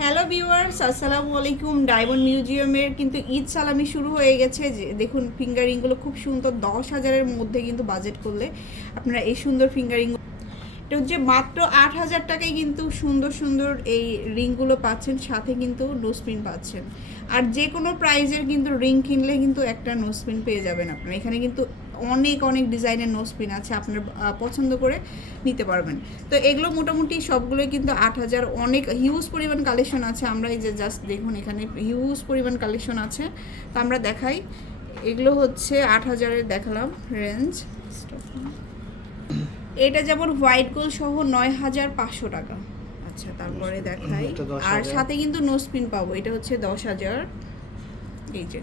Hello viewers আসসালামু আলাইকুম diamond মিউজিয়ামের কিন্তু ঈদ সালামি শুরু হয়ে গেছে। যে দেখুন ফিঙ্গারিংগুলো খুব সুন্দর। দশ হাজারের মধ্যে কিন্তু বাজেট করলে আপনারা এই সুন্দর ফিঙ্গারিং এটা হচ্ছে মাত্র আট হাজার টাকায় কিন্তু সুন্দর সুন্দর এই রিংগুলো পাচ্ছেন। সাথে কিন্তু নোসপিন পাচ্ছেন। আর যে কোনো প্রাইজের কিন্তু রিং কিনলে কিন্তু একটা নোসপিন পেয়ে যাবেন আপনারা। এখানে কিন্তু অনেক অনেক ডিজাইনের নোসপিন আছে আপনার পছন্দ করে নিতে পারবেন। তো এগুলো মোটামুটি সবগুলোই কিন্তু আট হাজার অনেক হিউজ পরিমাণ কালেকশন আছে। আমরা এই যে জাস্ট দেখুন এখানে হিউজ পরিমাণ কালেকশন আছে। তো আমরা দেখাই। এগুলো হচ্ছে আট হাজারের দেখালাম রেঞ্জ এটা যেমন হোয়াইট গোল্ড সহ নয় হাজার পাঁচশো টাকা। আচ্ছা তারপরে দেখাই। আর সাথে কিন্তু নোসপিন পাবো। এটা হচ্ছে দশ হাজার। এই যে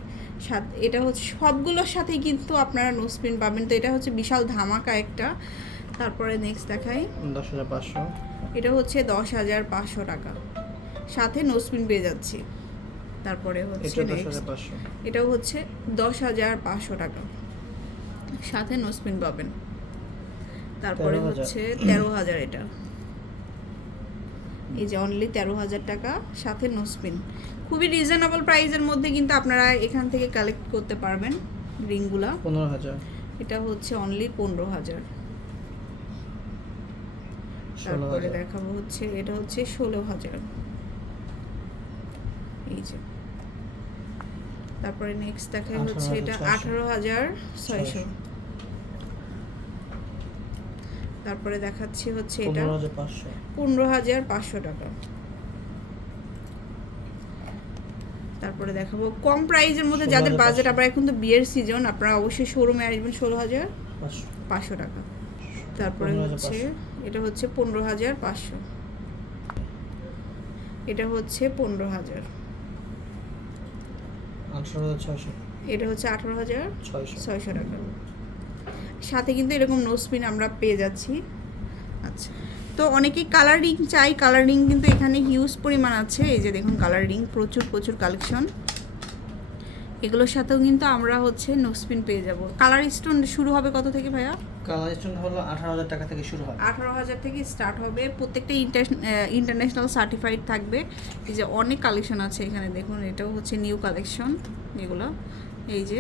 এটা হচ্ছে সবগুলোর সাথেই কিন্তু আপনারা নোসপিন পাবেন। তো এটা হচ্ছে বিশাল ধামাকা একটা। তারপরে নেক্সট দেখাই। দশ হাজার পাঁচশো। এটা হচ্ছে দশ হাজার পাঁচশো টাকা। সাথে নোসপিন পেয়ে যাচ্ছি। তারপরে হচ্ছে এটা হচ্ছে দশ হাজার পাঁচশো টাকা। সাথে নোসপিন পাবেন। তারপরে হচ্ছে তেরো হাজার এটা। এই যে অনলি তেরো হাজার টাকা সাথে নোসপিন খুবই রিজনেবল প্রাইসের মধ্যে কিন্তু আপনারা এখান থেকে কালেক্ট করতে পারবেন রিংগুলা পনেরো হাজার। এটা হচ্ছে অনলি পনেরো হাজার। তারপরে দেখাবো হচ্ছে এটা হচ্ছে ষোলো হাজার। এই যে। তারপরে নেক্সট দেখাই হচ্ছে এটা আঠারো হাজার ছয়শো। ছয়শো। তারপরে দেখাচ্ছি হচ্ছে এটা। পনেরো হাজার পাঁচশো। টাকা। তারপরে দেখাবো। কম প্রাইজের মধ্যে যাদের বাজেট আবার এখন তো বিয়ের সিজন আপনারা অবশ্যই শোরুমে আসবেন ষোলো হাজার পাঁচশো। টাকা। তারপরে হচ্ছে এটা হচ্ছে পনেরো হাজার পাঁচশো। এটা হচ্ছে পনেরো হাজার। এটা হচ্ছে আঠারো হাজার ছয়শো টাকা। সাথে কিন্তু এরকম নোসপিন আমরা পেয়ে যাচ্ছি। আচ্ছা তো অনেকেই কালার রিং চাই কালার রিং কিন্তু এখানে হিউজ পরিমাণ আছে। এই যে দেখুন কালার রিং প্রচুর প্রচুর কালেকশন এগুলোর সাথেও কিন্তু আমরা হচ্ছে নোসপিন পেয়ে যাব। কালার স্টোন শুরু হবে কত থেকে ভাইয়া? কালার স্টোন হলো আঠারো হাজার টাকা থেকে শুরু হয় আঠারো হাজার থেকে স্টার্ট হবে। প্রত্যেকটা ইন্টারন্যাশনাল সার্টিফাইড থাকবে। এই যে অনেক কালেকশন আছে এখানে। দেখুন এটাও হচ্ছে নিউ কালেকশন এগুলো। এই যে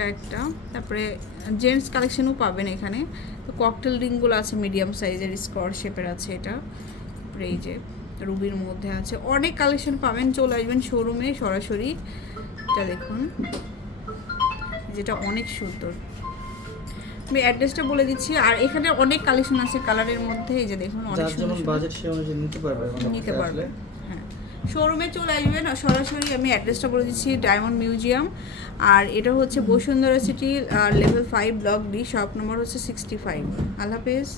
এটা একটা। তারপরে জেন্টস কালেকশনও পাবেন এখানে। তো ককটেল রিংগুলো আছে মিডিয়াম সাইজের স্কোয়ার শেপের আছে এটা। তারপরে এই যে রুবির মধ্যে আছে। অনেক কালেকশন পাবেন চলে আসবেন শোরুমে সরাসরি। এটা দেখুন। যেটা অনেক সুন্দর। আমি অ্যাড্রেসটা বলে দিচ্ছি। আর এখানে অনেক কালেকশন আছে কালারের মধ্যে। এই যে দেখুন অনেক সুন্দর বাজেট সে অনুযায়ী নিতে পারবে। নিতে পারবে। হ্যাঁ। শোরুমে চলে আসবেন সরাসরি আমি অ্যাড্রেসটা বলে দিচ্ছি ডায়মন্ড মিউজিয়াম আর এটা হচ্ছে Bashundhara city level five block D shop number হচ্ছে সিক্সটি ফাইভ আল্লাহ হাফেজ।